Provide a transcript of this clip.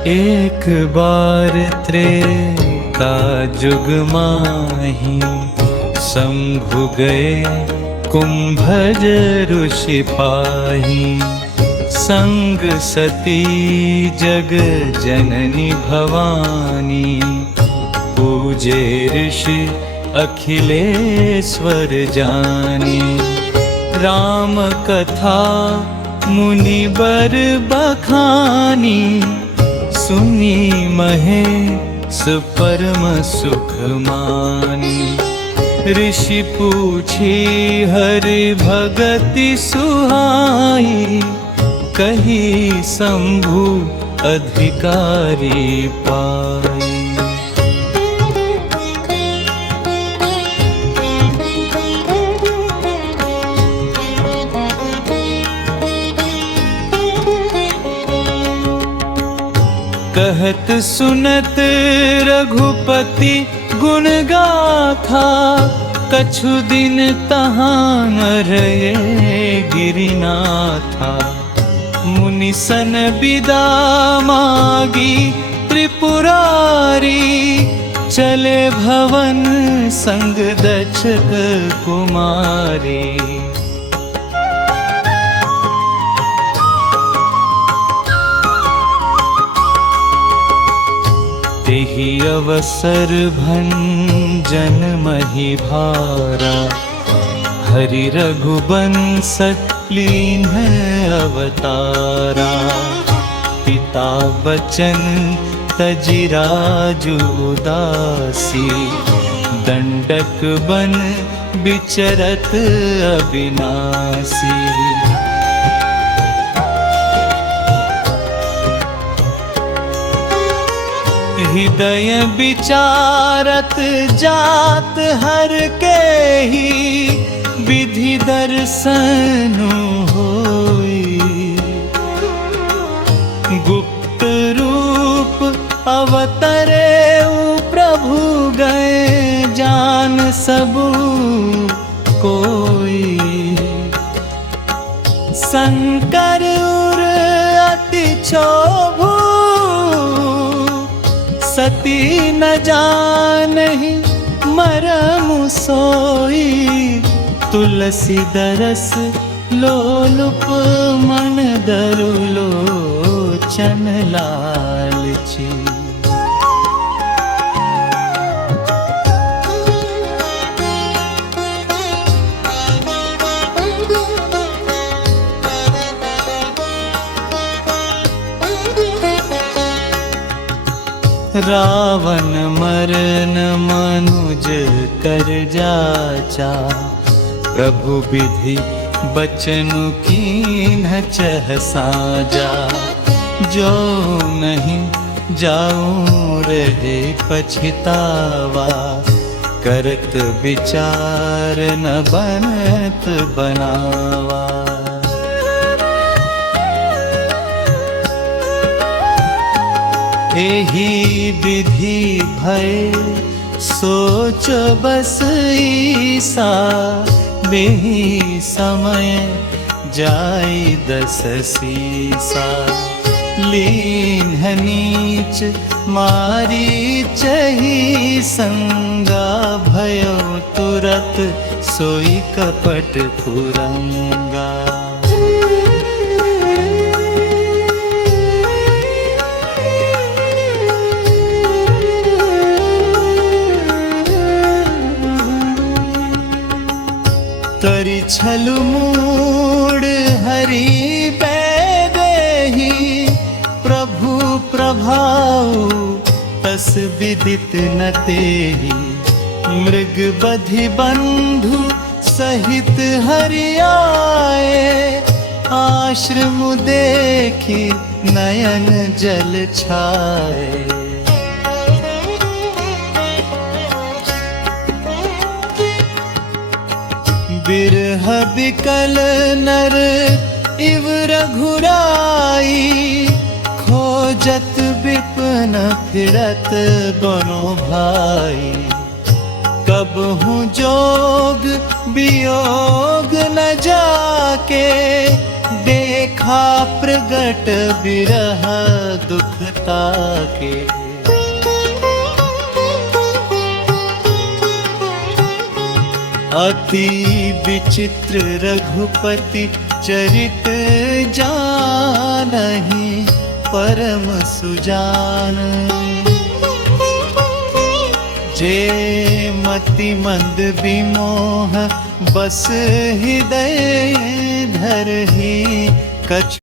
एक बार त्रेता जुग माही, शंभु गए कुंभज ऋषि पाही। संग सती जग जननी भवानी, पूजे ऋषि अखिलेश्वर जानी। राम कथा मुनि बर बखानी, सुनी महेश परम सुख मानी। ऋषि पूछी हरि भगति सुहाई, कही शंभु अधिकारी पाई। कहत सुनत रघुपति गुण गाथा, कछु दिन तहाँ रहे गिरिनाथा। मुनि सन बिदा मागी त्रिपुरारी, चले भवन संग दक्षक कुमारी। तेहि अवसर भंजन मही भारा, हरि रघुबंश लीन्ह अवतारा। पिता बचन तजि राजु उदासी, दंडक बन बिचरत अविनाशी। हृदय विचारत जात हर के ही, विधि दर्शन होई। गुप्त रूप अवतरे प्रभु गए, जान सबू कोई। शंकर उर अति क्षोभु, सती न जानहि मरम सोई। तुलसी दरस लोलुप मन दरु लोचन लालची। रावण मरन मनुज कर जाचा, प्रभु विधि बचनु कीन्ह चह साजा। जो नहीं जाऊं रहे पछतावा, करत विचार न बनत बनावा। एही विधि भय सोच बस ईसा, बेही समय जाई दस सीसा। लीन्ह नीच मारी चही संगा, भयो तुरत सोई कपट पुरंगा। तरि छलु मूड हरि बैदेही, प्रभु प्रभाव तस विदित न तेहि। मृग बधि बंधु सहित हरि आए, आश्रम देखी नयन जल छाए। बिरह बिकल नर इव रघुराई, खोजत विपिन फिरत बनो भाई। कब हूँ जोग वियोग न जाके, देखा प्रगट बिरह दुखता के। अति विचित्र रघुपति चरित जानहि परम सुजान। जे मति मंद विमोह बस हृदय धरहि कछु